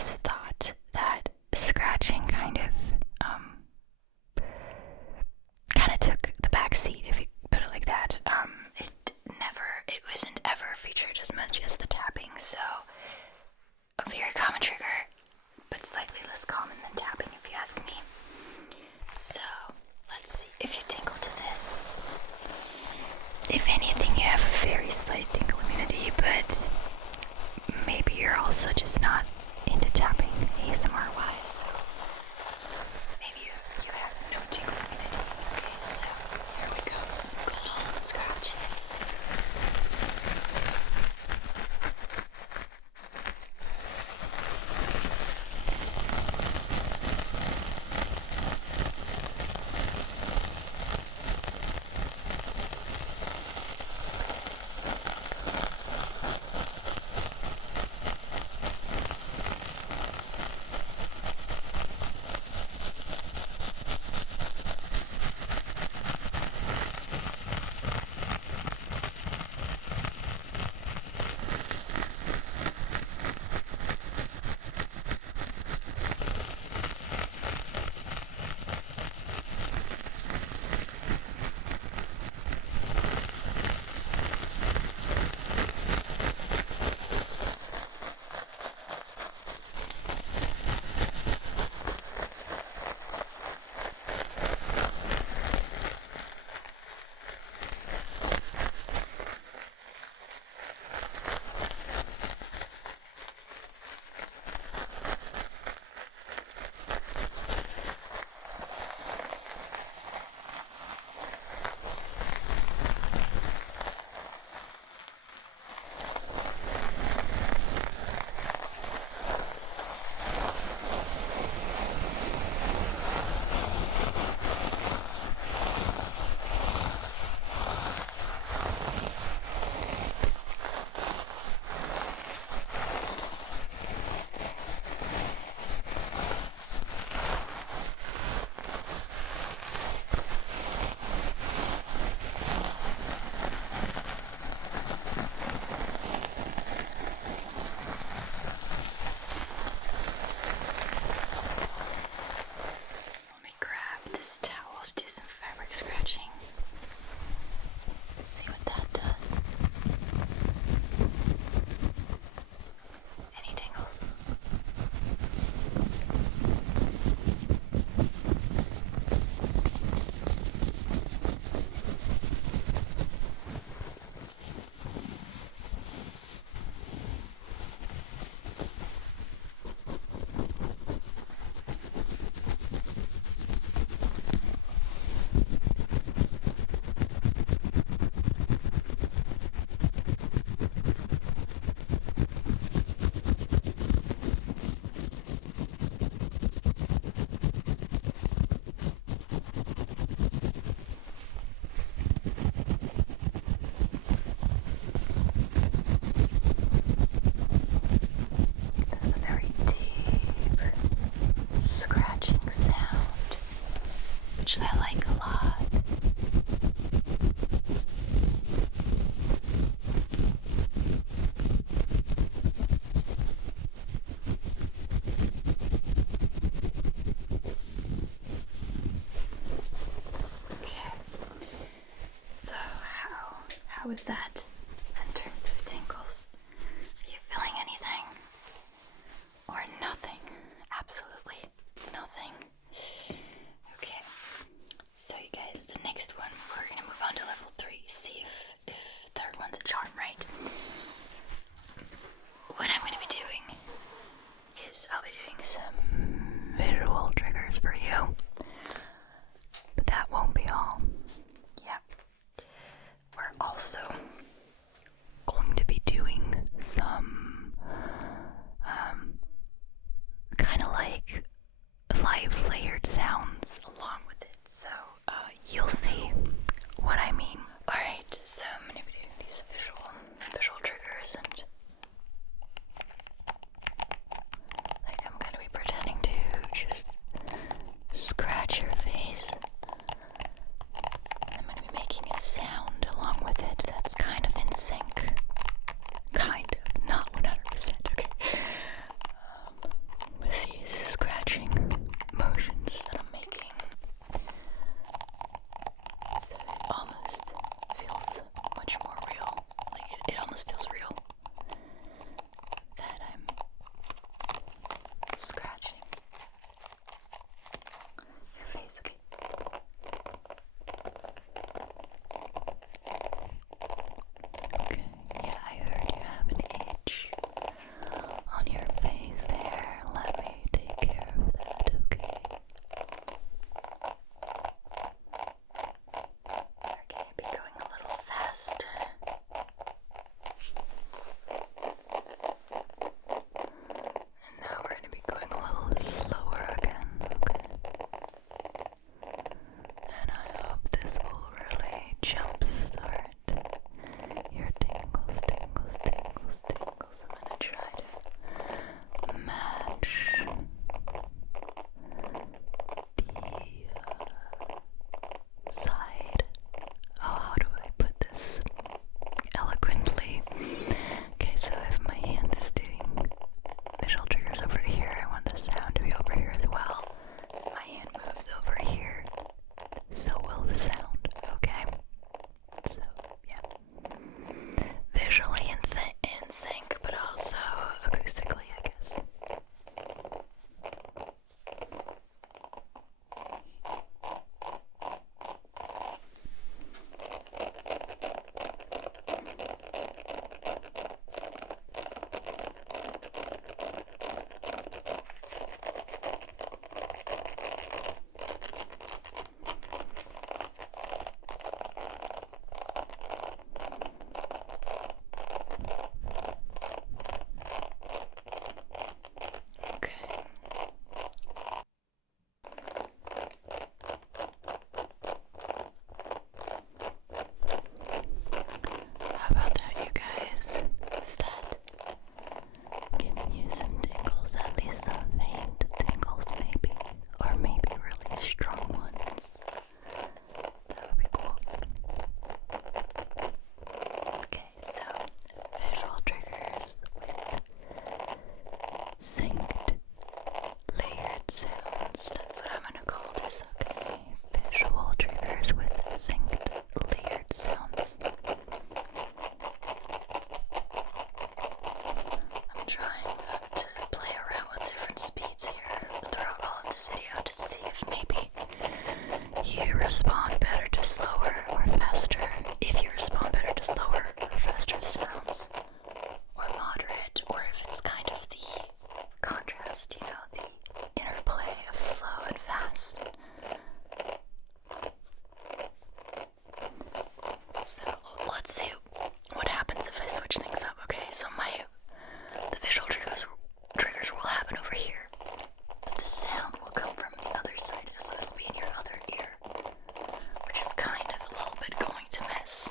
always thought that scratching kind of took the back seat, if you put it like that. It wasn't ever featured as much as the tapping, so a very common trigger, but slightly less common than tapping, if you ask me. So, let's see if you tingle to this. If anything, you have a very slight tingle immunity, but maybe you're also just not into tapping ASMR-wise, so maybe you have no tingle immunity. Okay, so here we go, some good old scratching. This towel to do some fabric scratching. Let's see what that does. Any tingles? That's a very deep scratching sound, which I like a lot. Okay, so how is that in terms of tingles? Are you feeling anything? Or nothing? Absolutely nothing. Okay, so you guys, the next one, we're gonna move on to level 3, see if third one's a charm, right? What I'm gonna be doing is I'll be doing some visual triggers for you, but that won't be all. Yeah, we're also going to be doing some kind of like live layered sounds along with it, so you'll see what I mean. Alright, so I'm going to be doing these visual triggers, and like I'm going to be pretending to just scratch your face. I'm going to be making a sound along with it that's kind of in sync. Kind of, not 100%, okay? synced layered sounds. That's what I'm gonna call this, okay? Visual triggers with synced layered sounds. I'm trying to play around with different speeds here throughout all of this video to see if maybe you respond better to slower or faster. If you respond better to slower or faster sounds, or moderate, or if it's kind of the contrast, you know, the interplay of slow and fast. So let's see what happens if I switch things up. Okay, so the visual triggers will happen over here, but the sound will come from the other side, so it'll be in your other ear, which is kind of a little bit going to mess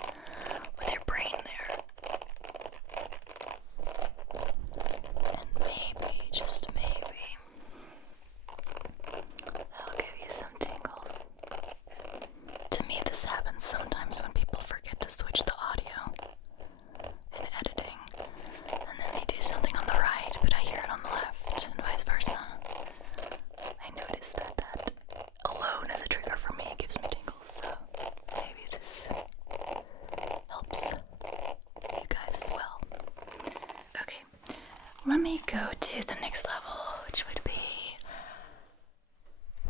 with your brain there. And maybe, just maybe, that'll give you some tingles. To me, this happens sometimes when people forget to switch the audio in editing, and then they do something on the right, but I hear it on the left, and vice versa. I noticed that alone as a trigger for me gives me tingles, so maybe this helps you guys as well. Okay, let me go to the next level, which would be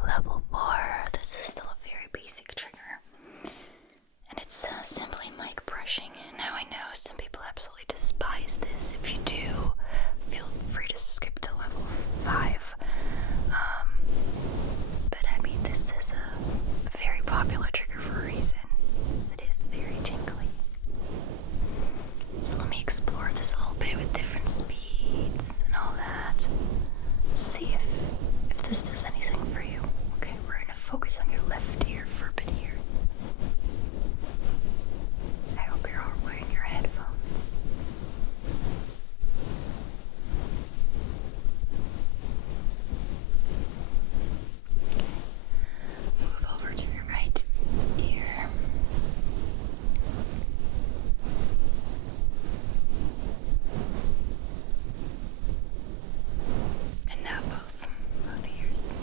level 4. This is still a very basic trigger, and it's simply mic brushing. Now I know some people absolutely despise this. If you do, feel free to skip to level 5. But I mean, this is a very popular trigger for a reason, because it is very tingly. So let me explore this a little bit with different speeds and all that. See if this does anything for you. Okay, we're gonna focus on your left ear for a bit here. I hope you're all wearing your headphones. Move over to your right ear. And now both ears.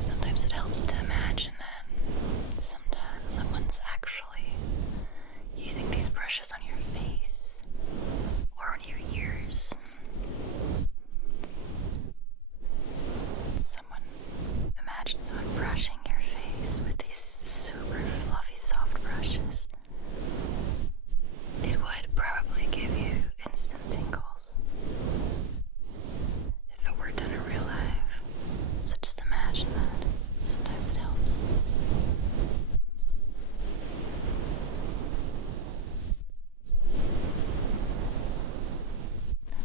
Sometimes it helps to imagine that sometimes someone's actually using these brushes on your face or on your ears. Imagine someone brushing your face with these super fluffy, soft brushes. It would probably give you instant tingles if it were done in real life. So just imagine that. Sometimes it helps.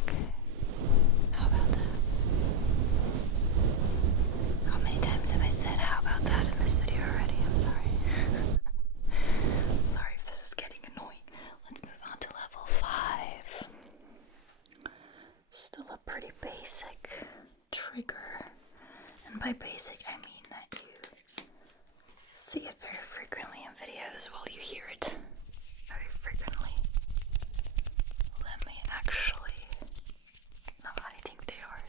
Okay. How about that? How many times have I said how about that in this video already? I'm sorry. I'm sorry if this is getting annoying. Let's move on to level 5. Still a pretty basic trigger. And by basic, I mean that you see it very frequently in videos. Well, you hear it very frequently. Let me actually... No, I think they are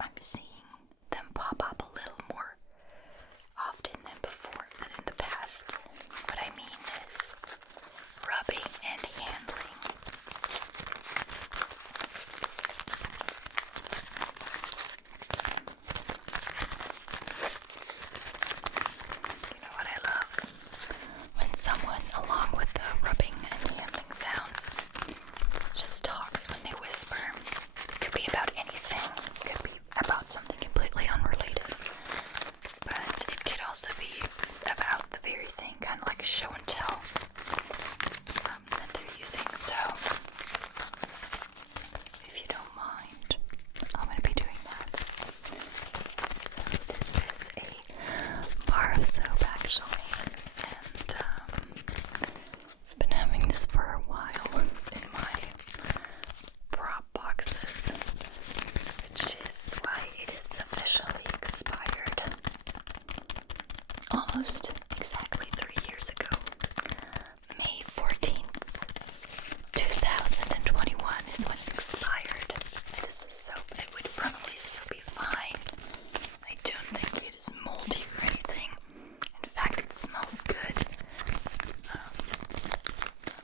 I'm seeing them pop up a little more often than before, than in the past. What I mean is rubbing and handling. You know what I love? When someone, along with the rubbing and handling sounds, just talks when they whisper. It could be about anything. It could be about something completely unrelated. But it could also be about the very thing, kind of like a show and tell that they're using. So, if you don't mind, I'm going to be doing that. So this is a bar of soap, actually, and I've been having this for a while in my prop boxes, which is why it is officially expired. Almost exactly 3 years ago, May 14th, 2021 is when it expired. This is soap. It would probably still be fine. I don't think it is moldy or anything. In fact, it smells good.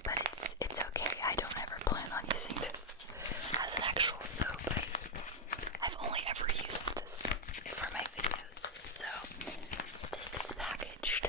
But it's okay. I don't ever plan on using this as an actual soap. I've only ever used this for my videos. So this is packaged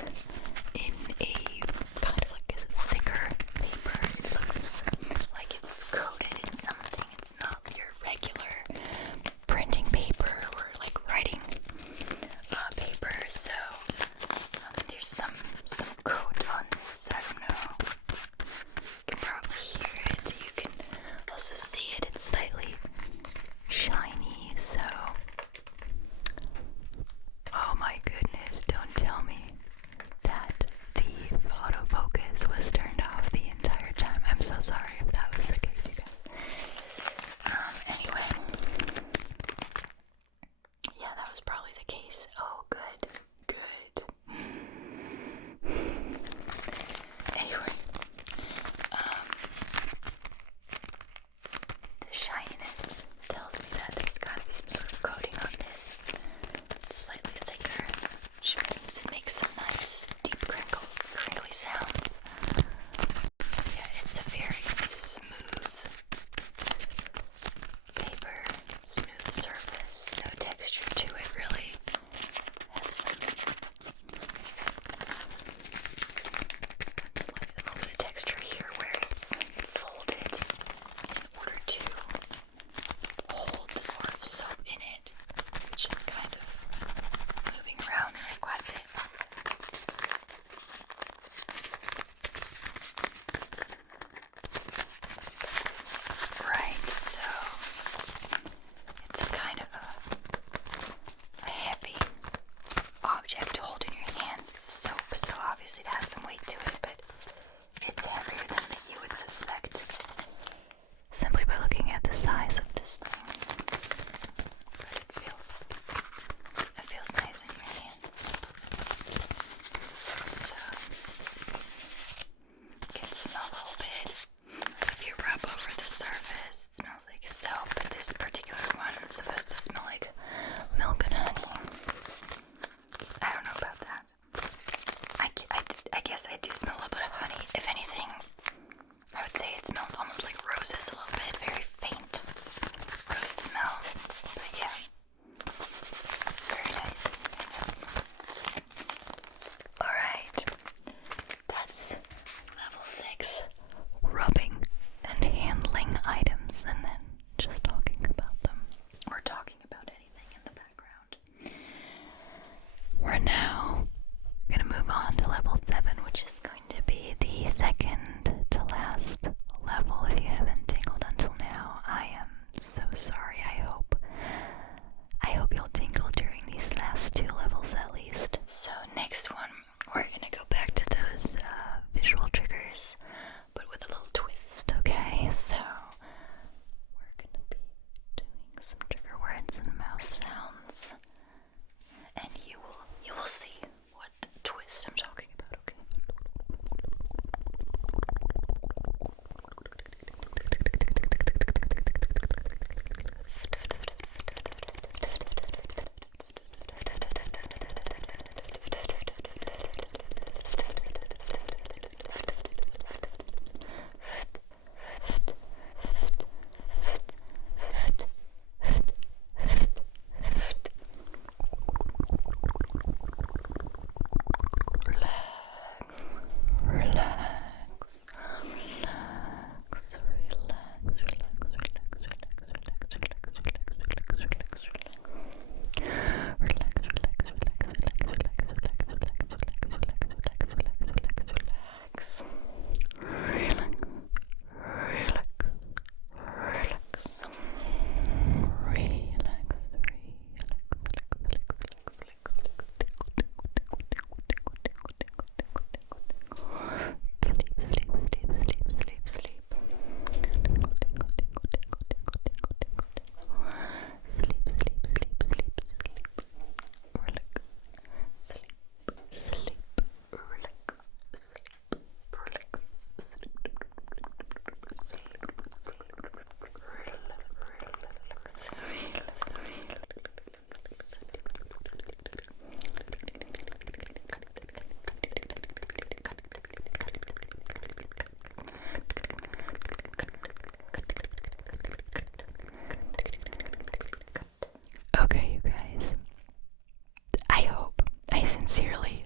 sincerely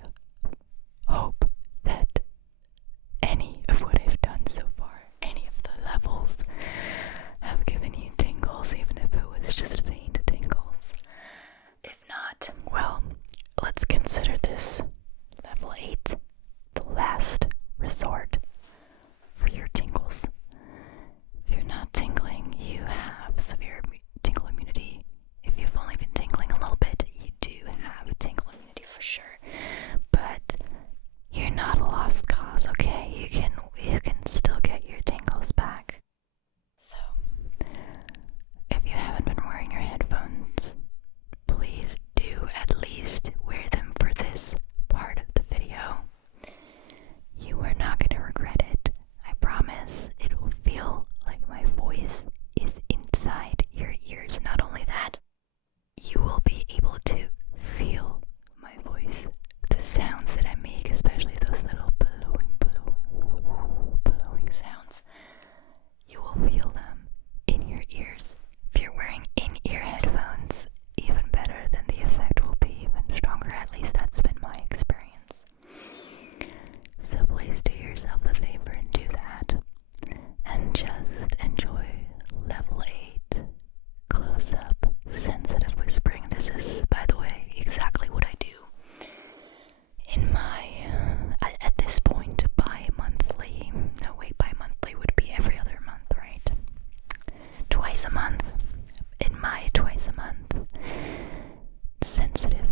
hope that any of what I've done so far, any of the levels, have given you tingles, even if it was just faint tingles. If not, well, let's consider this level 8 the last resort for your tingles. If you're not tingling, you have severe tingle immunity. If you've only been tingling a little bit, you do have tingle immunity for sure. But you're not a lost cause, okay? You can still get your tingles back. So, if you haven't been wearing your headphones, please do at least wear them for this part of the video. You are not going to regret it. I promise. It will feel like my voice is inside your ears. Not only that, you will be able to feel my voice. The sounds that I make, especially those little blowing sounds, you will feel them in your ears. If you're wearing in-ear headphones, even better, then the effect will be even stronger. At least that's been my experience. So please do yourself a favor and do that. And just enjoy level 8 close-up sensitive whispering. This is, by the way, exactly what I do in my, at this point, bi-monthly, no wait, bi-monthly would be every other month, right? Twice a month, in my twice a month sensitive